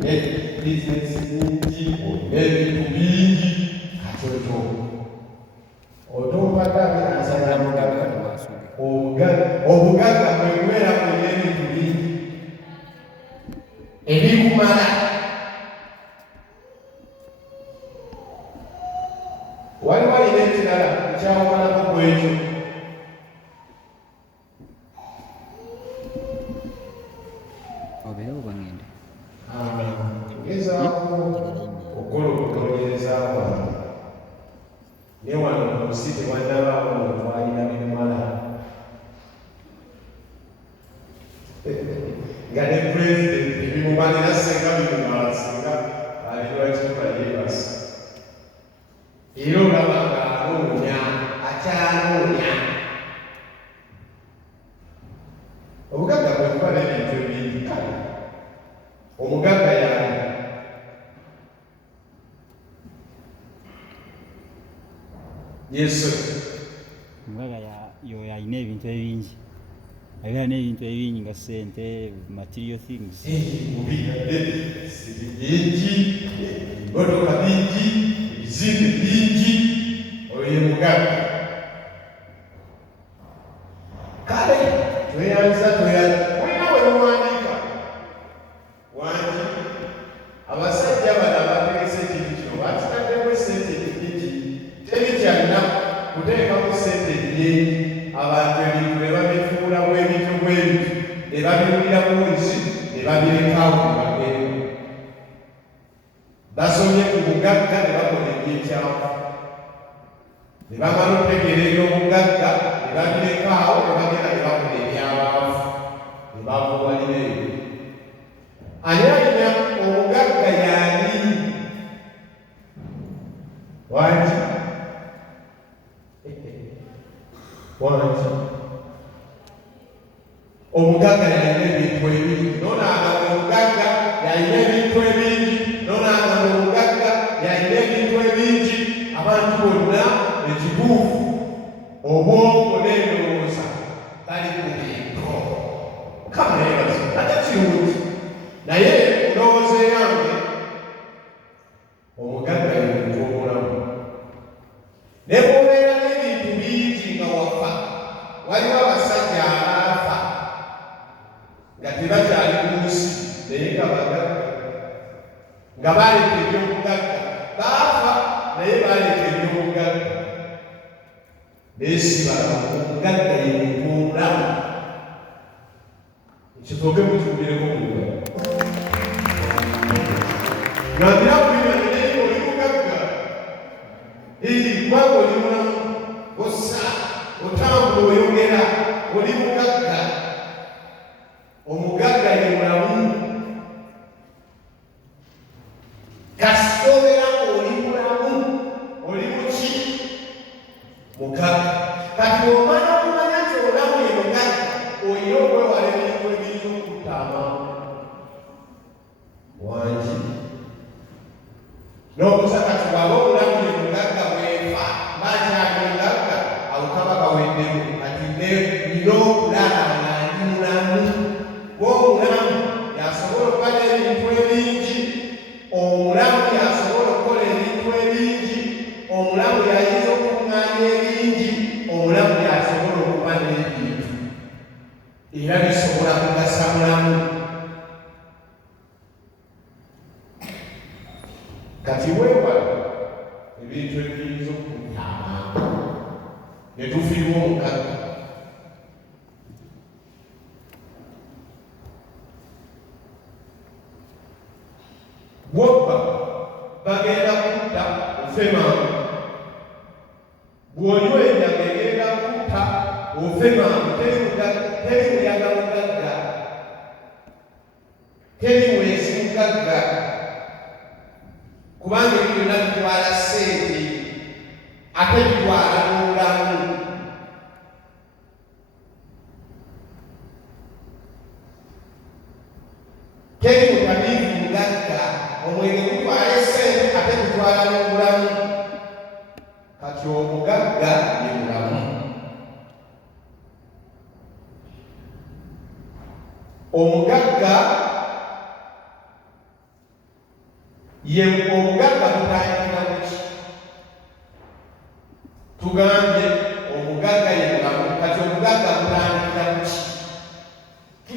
bizinesi nyingi, ebintu bingi, katoto otompadde asala obugagga bwekwera kunya ebintu bingi ebikumala. Waliwo alina ekirala ekyawamalako ku ekyo. Ngezaako okukola okunoonyereza kwange naye wano ku nsi tewannabaawo muntu alina bimala nga ne pulezidenti ebimumalira senga bimumala singa alibakituka yeebasa. Era olaba nga anoonya akyanoonya. Obugagga bwe kuba n'ebintu ebingi kale omugagga yaani Yesu omugagga yoyo alina ebintu ebingi, abeera n'ebintu ebingi nga ssente, material things, bingi, motoka bingi, ebizimbe bingi, oyo ye mugagga. Kale tweyanza olina we muwandiika wangi abasajja bano abategese ekintu kino bakitaddemu sente nyingi, tebikyalina kuteekamu sente nnyingi. Abantu ebintu ne babifuula bwebityo bwebityo, ne babiwulira munsi, ne babirekawo ne bagenda. Basomye ku bugagga ne bakola ebyekyamu, ne bamala otegeera eby'obugagga ne babirekawo ne bagenda ne bakola ebyabaavu ne bamuwalira eyo. Ani alina obugagga yaani? Wangi wangi omugagga yalina ebintu ebingi, nonaagamba omugagga yalina ebintu ebingi, nonaagamba omugagga yalina ebintu ebingi. Abantu bonna ekituufu obwongo n'endowooza bali ku bintu. Mukama yeebaze ate kirungi, naye ndowooza eyange omugagga ye muntu omulamu. Ne bw'obeera n'ebintu bingi nga wafa, waliwo abasajja abaafa nga tebakyali ku nsi naye nga bagagga, nga baleeta eby'obugagga. Baafa naye baleeta eby'obugagga. Naye si balaba omugagga ye muntu omulamu. Ekitooke mukiwulireko omugagga. Nambira kulina naye oli mugagga. Kubanga oli mulamu, ossa, otambula, oyogera, oli mugagga. Omugagga ye mulamu. Kasita obeera ng'oli mulamu, oli muki? Mugagga. Kati omala okumanya nti omulamu ye mugagga, oyina okwewala ebintu ebiyinza okutta amangu. Wangi n'okusa kati bw'aba omulamu ye mugagga bwefa bakyali mugagga, awo kaba kaweddemu. Kati nina okulaba nga ndi mulamu. Gw'omulamu yasobola okuba n'ebintu ebingi, omulamu yasobola okukola ebintu ebingi, omulamu yayinza okuŋŋaanya ebingi, omulamu yasobola okuba n'ebintu era bisobola kugasa mulamu. Kati weewale ebintu ebiyinza okutta amangu ne tufiirwa omugagga. Bw'obba bagenda kutta ofe mangu, bw'onywa enjaga egenda kutta ofe mangu. Teri muyaga mugagga, teri mwezi mugagga, kubanga ebyo byonna bitwala ssente ate bitwala n'obulamu. Teri mutamiivu mugagga, omwenge gutwala ssente ate gutwala n'obulamu. Kati omugagga ye mulamu. Omugagga ye obugagga butandikira ku ki? Tugambye omugagga ye mulamu, kati obugagga butandikira ku ki?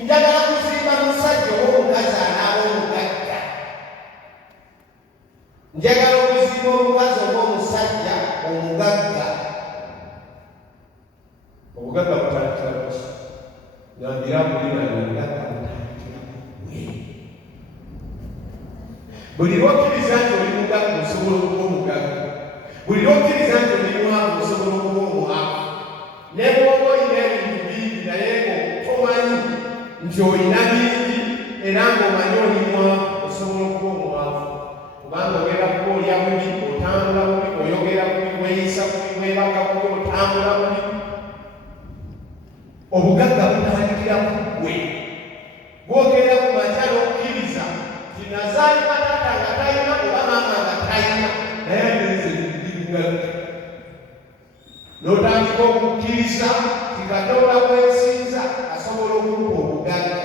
Njagala kuzimba musajja oba omukazi anaaba omugagga. Njagala okuzimba omukazi oba omusajja omugagga. Obugagga butandikira ku ki? Gambira buli naye obugagga butandikira ku ggwe. Buli lw'okkiriza nti oli mugagga osobola okuba omugagga. Buli lw'okkiriza nti oli mwavu osobola okuba omwavu. Ne bw'oba olina ebintu bingi naye ng'otomanyi nti olina bingi era ng'omanyi oli mwavu osobola okuba omwavu. Kubanga ogenda kuba olya bubi, otambula bubi, oyogera bubi, weeyisa bubi, weebaka bubi, otambula bubi. Obugagga butandikira ku ggwe. Bwogera ku makya n'okkiriza nti nazaalibwa taata nga talina oba maama nga talina naye nze ndi mugagga. N'otandika okukkiriza nti Katonda gwensinza asobola okumupa obugagga.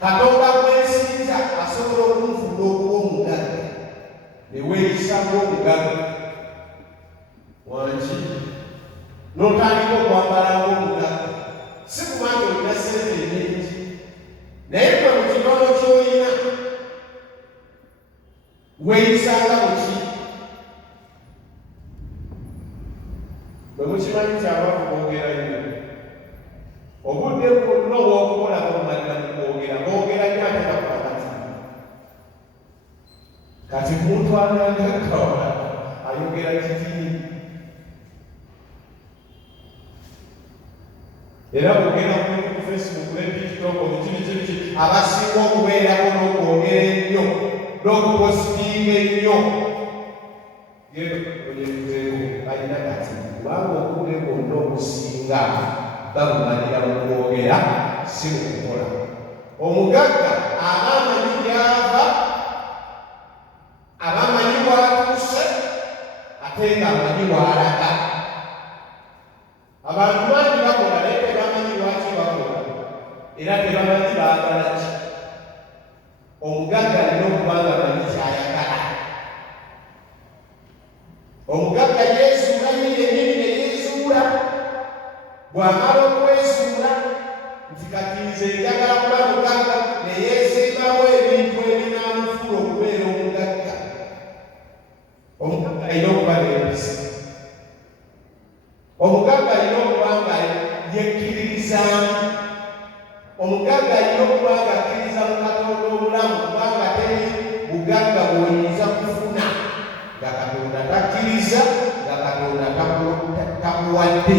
Katonda gwensinza asobola okunfuula okuba omugagga. Ne weeyisa ng'omugagga. Wangi n'otandika okwambala ng'omugagga. Si kubanga olina ssente nnyingi, naye gwe mu kitono ky'olina weeyisanga mu ki? Bwe mukimanyi nti abavu boogera nnyo. Obudde bwonna obw'okukola bumalira mu kwogera, boogera nnyo ate bakakati. Kati omuntu anagaggawa ayogera kitini. Era bwogera ku Facebook ne TikTok kiki abasinga okubeerako n'okwogera ennyo n'okupositinga ennyo. Yeeeko alina kati kubanga obudde bwonna obusinga babumalira mu kwogera si mu kukola. Omugagga aba amanyi gy'ava, aba amanyi bw'atuuse, ate ng'amanyi bw'alaga. Abantu bangi bakola naye tebamanyi lwaki bakola era tebamanyi baagala ki. Omugagga alina okuba nga amanyi ky'ayagala. Omugagga yeezuula ye yennyini ne yeezuula. Bw'amala okwezuula nti kati nze njagala kuba mugagga ne yeesimbawo ebintu ebinaamufuula okubeera omugagga. Omugagga alina okuba n'empisa. Omugagga alina okuba nga yekkiririzaamu. Omugagga alina okuba nga akkiriza mu Katonda omulamu, kubanga teri bugagga bw'oyinza kufuna nga Katonda takkiriza, nga Katonda takuwadde.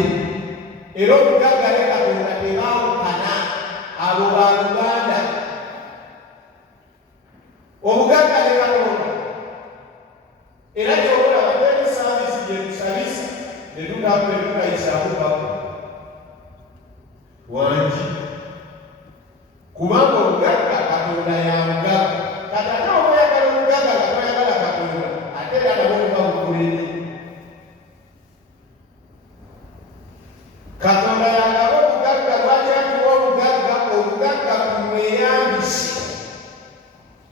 Era omugagga ne Katonda tebaawukana, abo baaluganda. Omugagga ne Katonda era ky'olaba teri saavisi gye tusabisa ne tugamba ebikayisaamu bako wangi. Kubanga omugagga Katonda yamugagga. Kati ate oba oyagala omugagga nga toyagala Katonda, ate era nabo oba bukuleni. Katonda yagaba obugagga. Lwaki atuwa obugagga? Obugagga bumweyambise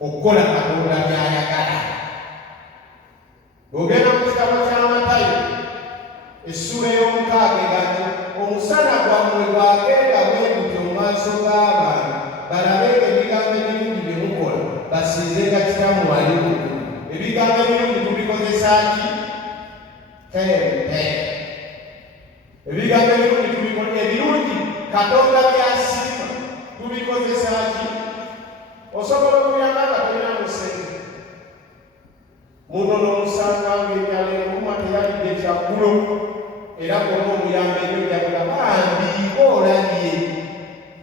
okukola Katonda by'ayagala. Ogenda mu kitabo kya Matayo essula ey'omukaaga egati omusana gwammwe gwagenda bwe gutyo mu maaso g'abantu balabe ebigambo ebirungi bye mukola basinzenga Kitammwe ali mu ggulu. Ebigambo ebirungi tubikozesa ki? Tempe. Ebigambo ebirungi tubikola ebirungi Katonda by'asiima tubikozesa ki? Osobola okuyamba nga tolina musente. Muno n'omusanga ng'enjala enkuluma teyalidde kyaggulo era bw'oba omuyamba ennyo jjagula bambi olabye.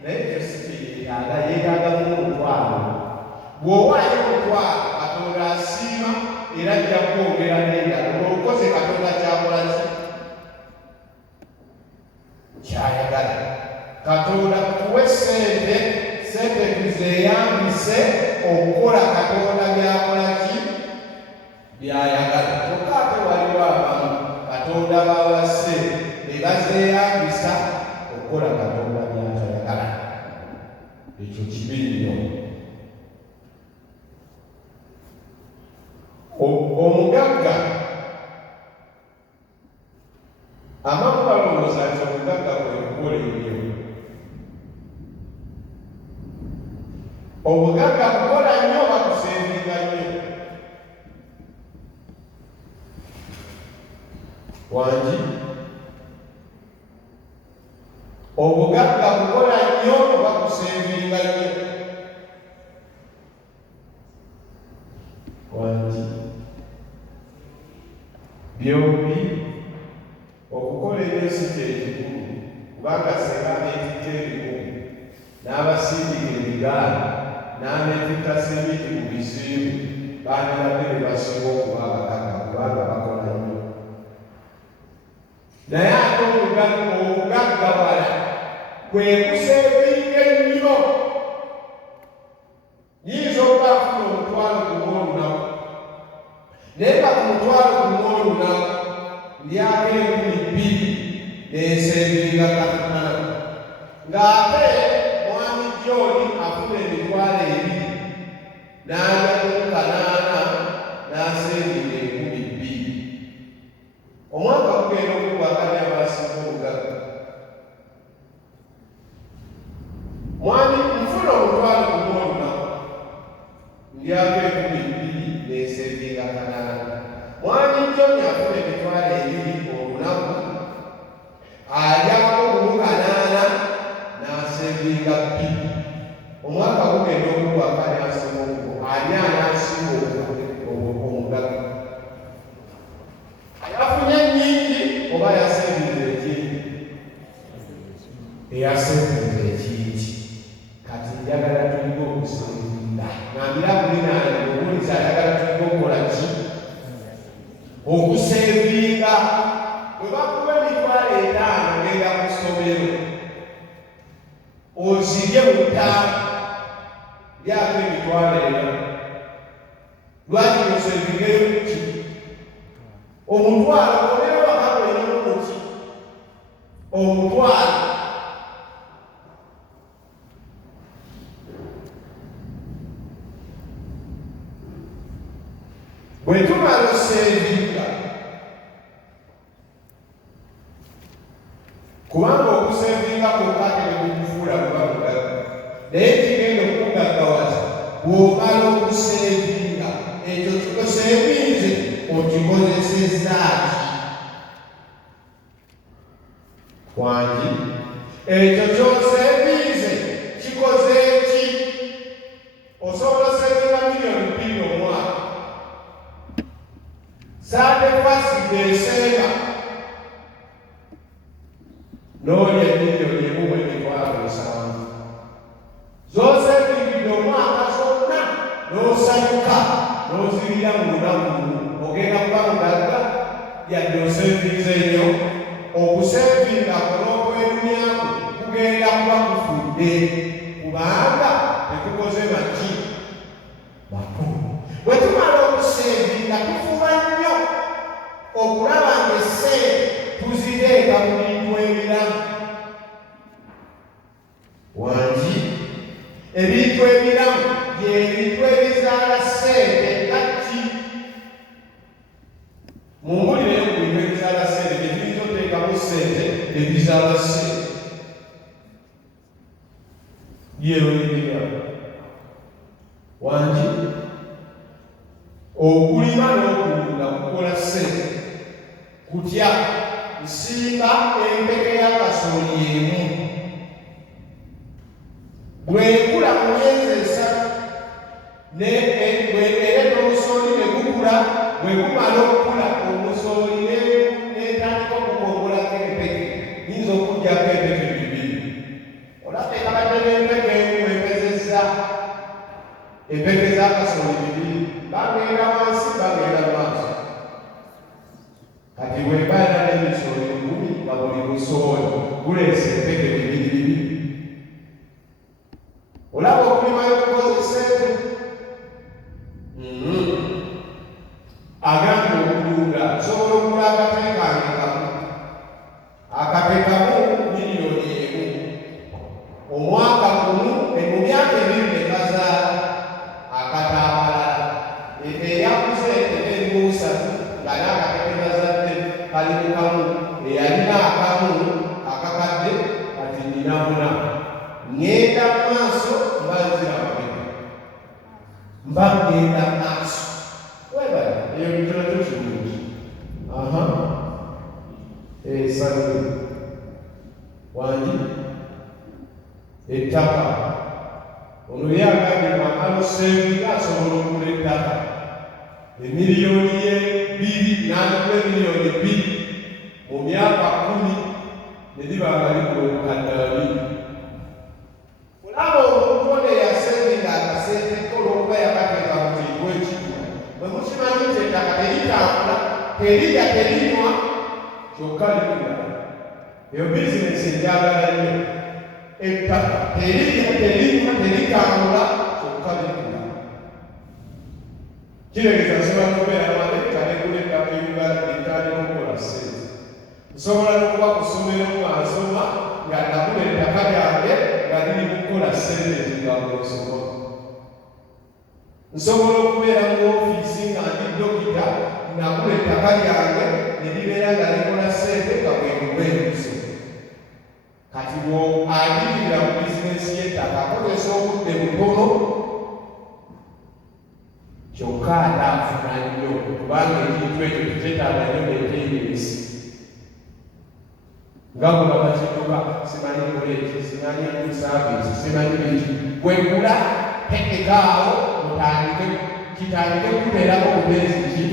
Naye ekyo si kyeyeetaaga, yeetaagamu omutwalo. Bw'owaayo omutwalo Katonda asiima era ajja kwogera n'endala. Olwokoze Katonda kyakola ki? Kyayagala. Katonda tuwe ssente, ssente tuzeeyambise okukola Katonda by'akola ki? By'ayagala. Kyokka ate waliwo abamu Katonda bawase ne bazeeyambisa okukola Katonda by'atayagala. Ekyo kibi nnyo. omugagga amamu balowooza nti omugagga kwe kukola ennyo. Obugagga kukola nnyo oba kuseevinga nnyo? Wangi obugagga kukola nnyo oba kuseevinga nnyo? Wangi byombi. Okukola ennyo si kye kikulu, kubanga singa ameetikka ebikulu n'abasindika ebigaali n'ameetikka simiti mu bizibu bandibadde ne basinga okuba abagagga kubanga bakola nnyo. Naye ate obugagga wala kwe kuseevinga ennyo. Yinza okuba afuna omutwalo gumu olunaku, naye nga ku mutwalo gumu olunaku ndyako 2,000 n'eseevinga Katonda, ng'ate mwami John afuna emitwalo 2 n'ajja kumukanaana n'aseevinga 2,000. Omwaka gugenda okugwakanya abasinga obugagga. Mwami nfuna omutwalo gumu olunaku, ndyako 2,000 n'eseevinga kanaana. Mwami John afuna emitwalo 2 olunaku, ajjako kumukanaana n'aseevinga 2. Omwaka gugenda okugwakanya asinga obugagga. Ani anaasinga omugagga? Ayafunye nnyingi oba yaseevinga ekingi? Eyaseevinga ekingi. Kati njagala tuliga okuseevinga. Nambira buli nange obuuliza ayagala tuliga okukola ki? Okuseevinga. Bwe bakuba emitwalo 5 ngenda ku ssomero, ozirye mu ttaano lyako emitwalo 4. Lwaki oseevingeyo ki? Omutwalo obeera waka gwena muki? Omutwalo. Bwe tumala oseevinga, kubanga okuseevinga kwokka tekukufuula kuba mugagga, naye kigenda okukugaggawaza bw'omala okuseevinga. Ekyo kikoseevinze okikozesezza ki? Wangi ekyo kyoseevinze kikoze ki? Osobola oseevinga $2,000,000 omwaka, saadefaside esenga n'olya $1,700,000 z'oseevingidde omwaka zonna, n'osanyuka n'ozirira mu lunaku lumu. Ogenda kuba mugagga yadde oseevinze ennyo. Okuseevinga n'okwerumyaku kugenda kuba kufudde, kubanga tekukoze maki makulu. Bwe tumala okuseevinga tufuba nnyo okulaba ng'essente tuziteeka mu bintu ebiramu. Wangi ebintu ebiramu by'ebintu ebizaala ssente nga ki? Mumbulire ku bintu ebizaala ssente, bye tuyinza oteekamu ssente ebizaala ssente. Yeeweerera. Wangi okulima n'okulunda kukola ssente. Kutya nsimba empeke y'akasooli emu, bw'ekula mu myezi 3 era n'obusooli ne gukula. Bwe gumala okukula omusooli n'etandika okukongolako empeke, yinza okugyako empeke 2. Olaba ekabadde n'empeke emu empezezza empeke z'akasooli 2, bagenda wansi bagenda maaso. Kati bw'ebaana n'emisooli 10 nga buli musooli guleese empeke 2. Olaba okulima y'okukoza ssente. Agamba okulunda nsobola okugula akatale kange kamu, akatale kamu $1,000,000 omwaka gumu. Mu myaka 2 ne kazaala akataabalala eyakuze eba mbagenda maaso webala eyo bitula tukirungi esanu wangi ettaka ono yagambye alusevinga asobola okugula ettaka emiliyoni ye 2 n'agula emiliyoni 2 mu myaka 10 ne liba nga ligula obukadde 2. olaba omuntu ono eyasevinga akasente olw'okuba yakateeka mu kintu ekikula bwe mukimanyi nti ettaka teritambula terirya terinywa kyokka ligula. Eyo bizinesi enjagala nnyo. Ettaka terirya terinywa teritambula kyokka ligula. Kireeza nsobola kubeera Amerika negula ettaka Uganda etandika okukola ssente. Nsobola n'okuba ku ssomero mwansoma nga nagula ettaka lyange nga liri mu kukola ssente ezigamba nsoma. Nsobola okubeera mu ofiisi nga ndi dokita nagula ettaka lyange ne libeera nga likola ssente nga bweguba enguzi. Kati bw'adirira mu bizinesi y'ettaka akozesa obudde butono kyokka ate afuna nnyo kubanga ekintu ekyo tekyetaaga nnyo maintenance. Nga bulaba kidduka simanyi kuleeki simanyi kusaabisi simanyi biki bwegula tekekaawo kitandike kubeerako bubeezi ki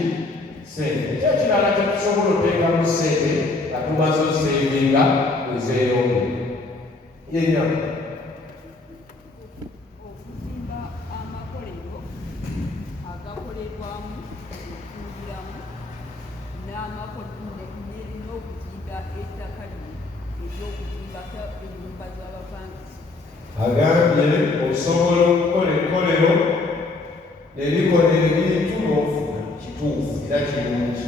ssente. Ekyo ekirala kyetusobola oteekamu ssente nga tumaze osevinga ezeeyombe yennyama okuzimba amakolero agakolerwamu okufumbiramu n'okuzimba ettaka lino ery'okuzimbako ennyumba z'abapangisa. agambye osobola okukola ekkolero ne likola ebintu n'ofuna kituufu era kirungi.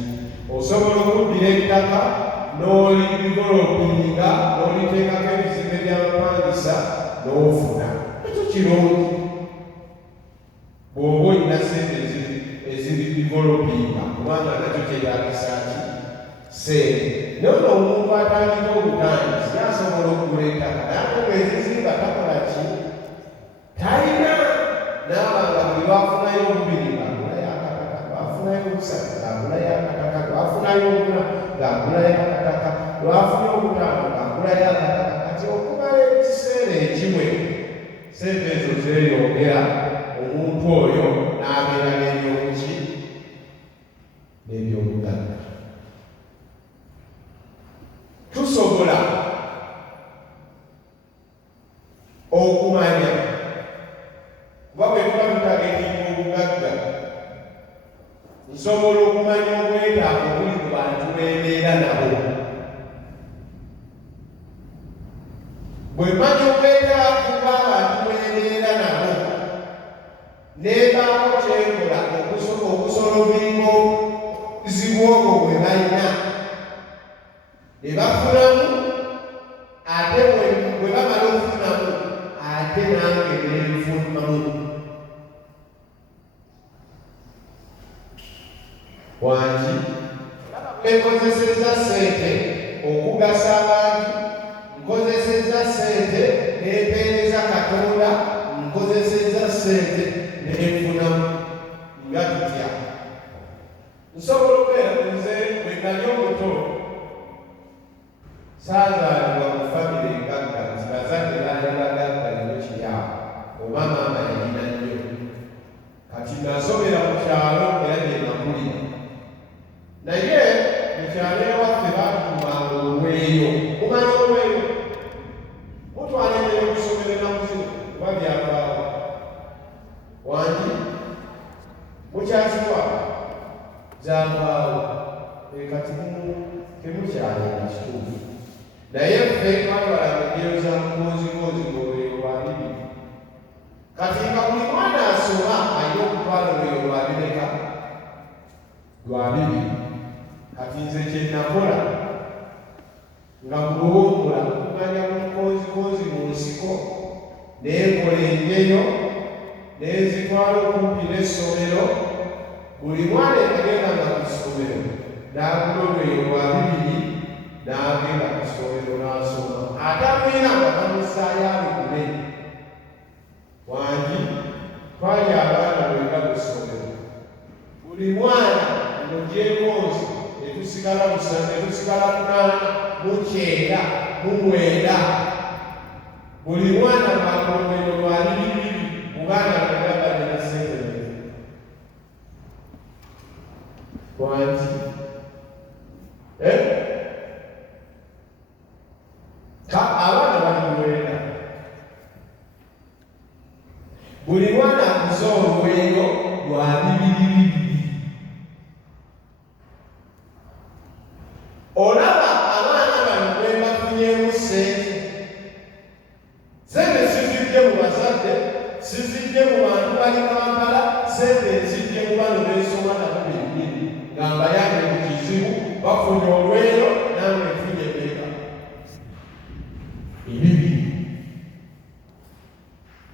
Osobola okuddira ettaka n'olidevelopinga n'oliteekako ebizimbe by'abapangisa n'ofuna ekyo kirungi bw'oba olina ssente eziridevelopinga kubanga nakyo kyetaagisa ki ssente. naye ono omuntu atandika obutandisi asobola okugula ettaka naye nga ezizimba takola ki talina n'abanga buli lwafunayo obubiri ng'agulayo akataka lwafunayo obusatu ng'agulayo akataka lwafunayo obuna ng'agulayo akataka lwafunye obutaano ng'agulayo akataka. Kati okumala ekiseera ekimwe ssente ezo zeeyongera omuntu oyo n'abeera n'ebyomuki n'ebyobugagga. Tusobola okumanya kuba bwe tuba tutagetinga obugagga nsobola okumanya obwetaavu obuli ku bantu beebeera nabo. Bwe manya obwetaavu bw'abantu beebeera nabo neebaawo kyenkola okusolovinga obuzibu obwo bwe balina ne bafunamu ate bwe bamala okufunamu ate nange neebifunamu. Wangi nkozesezza ssente okugasa abantu, nkozesezza ssente neempeereza Katonda, nkozesezza ssente neefunamu nga tutya. Nsobola okubeera nze bwe nali omuto saazaalibwa mu famire engagga nti bazadde baali bagagga nnyo kiryawo oba maama yalina nnyo. Kati nasomera mu kyalo era gye nakulira, naye mu kyalo ewaffe baatukumanga olweyo. Mumanya olweyo mutwala embeera okusomera ennaku zino kuba byavaawo. Wangi mukyazitwala zavaawo kati temukyalina kituufu. Naye ffe twalwala engero za mugonzigonzi ng'olweyo lwa 2. Kati nga buli mwana asoma alina okutwala olweyo lwa 2. Kati nze kye nakola nga muwummula kumanya mukonzikonzi mu nsiko neekola enjeyo neezitwala okumpi n'essomero. Buli mwana eyagendanga ku ssomero n'agula olweyo lwa 2 n'agenda ku ssomero n'asoma. Ate amwina nga bamusaayo alugule. Wangi twali abaana bwenga tusigala 3 tusigala 8 mu 9 mu 9 buli mwana bakulomero lwa 2 Buganda bwena balina ssente wanti abaana bali muwenda buli mwana akuza oluweero lwa 2 olaba abaana bano bwe bafunyemu ssente sizijje mu bazadde sizijje mu bantu bali Kampala ssente zijje mu bano beesoma nabo bennyini nga mbayambe mu kizibu bafunye olwero nange nfunye bbeka ebibiri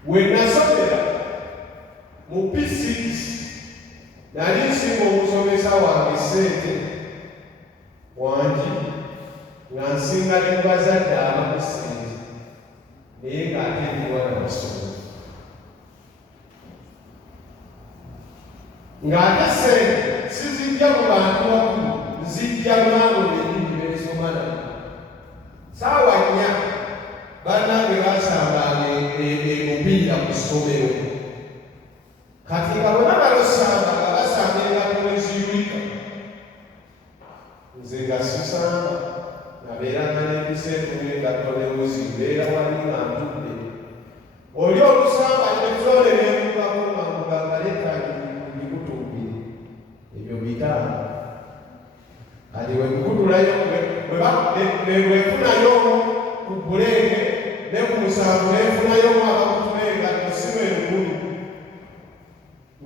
we nasomera mu P6 nali nsinga omusomesa wange ssente wangi nga nsinga ne mu bazadde abamu ssente naye ng'ate ndiwana masomero ng'ate ssente sizijja mu bantu bakulu zijja mwabo bennyini beesoma nabo saawa 4 bannange basambanga omupiira ku ssomero kati nga bwe babalosamba nga basamba engatto eziyulika nze nga sisamba nabeeranga n'ebiseetu n'engatto n'ewuzi mbeera wali nga ntudde oli olusamba nefulole n'emugako manguganga leka ngikutumbire ebyo bitaano kati wekukutulayo wefunayo ku buleeke ne ku musanvu nefunayo mwabakutula engatto simu enkulu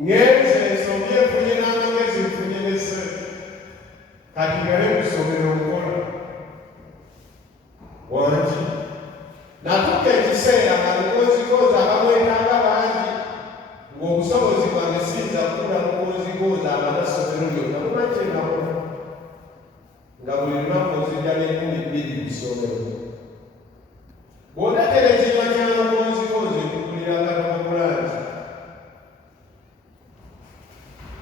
ngenze ensomye enfunye n'amagezi nfunye n'essente kati ngale kusomera okukola wangi natuka ekiseera nga lukozikozi abamwetanga bangi ng'obusobozi bwange siyinza kukula mukozikozi abanasomero lyonna lumakyengakola nga buli lunaku nzijja n'2,000 ku ssomero bw'otatera ekinywa ky'amakozikozi ekukulira katomakulangi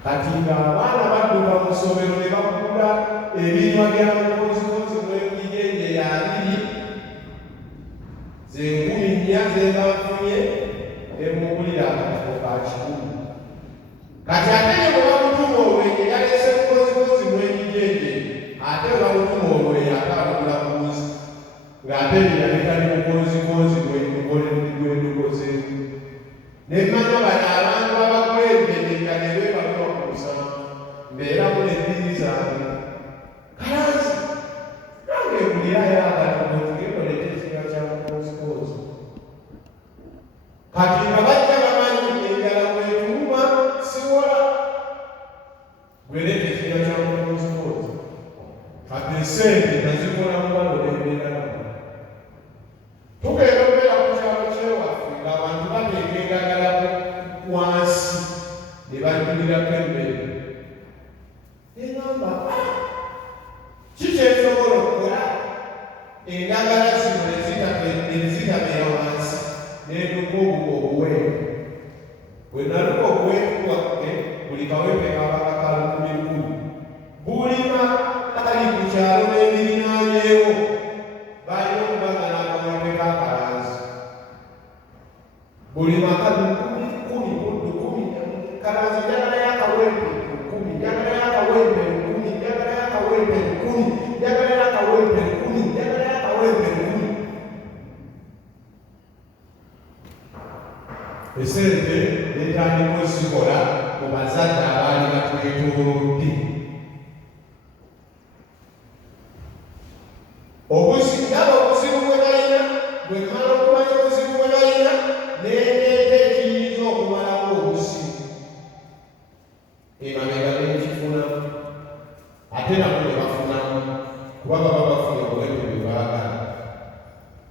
kati ng'abaana badduka mu ssomero ne bakula ebinywa by'amakozikozi mw'ebijenje ya 2 ze 10,000 ze bafunye ne mugulira akatiko ka 100 kati ate ne bwe bamutuma olwenye yalese mukozikozi mw'ebijenje ate bwe bamutuma olwenye akalagula buuzi ng'ate yalekali mukozikozi gwendukozeeku nemmanya bano abantu abakwembedeka ne beebalwa ku musanvu mbeeramu n'ebbiri zange kalanzi nange ekulirayo akatono tugendolete ekiga kya mukozikozi kati nga bajja bamanyi enjala bwetuluma siwola gwerete ekiga kya mukozikozi kati esente nazikolamu bano nembeeramu tugenda okubeera ku kyalo kyewaffe ng'abantu bateeka endagala wansi ne bajulirako emmere egamba kikyensobola okukola endagala zino nezitabeera wansi netuka obuwempe bwe naluka obuwempe bwaffe buli kawempe kabaka ka 10,000 bulima kali ku kyalo n'ebirinaanyeewo balina okubanga n'akawempe kakalanzi buli maka 10,000 kalanzi njagala y'akawempe 10 njagala y'akawempe 10 njagala y'akawempe 10 njagala y'akawempe 10 njagala y'akawempe 10 esente netandika osikola mu bazadde abaali batwetoolodde ndaba obuzibu bwe balina bwe mmala okumanya obuzibu bwe balina nendeeta ekiyinza okumalawo obuzibu emabega n'ekifunamu ate nabo ne bafunamu kuba baba bafuna obuwempe bwe baagala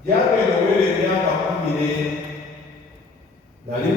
gyagenda owera emyaka 10 nali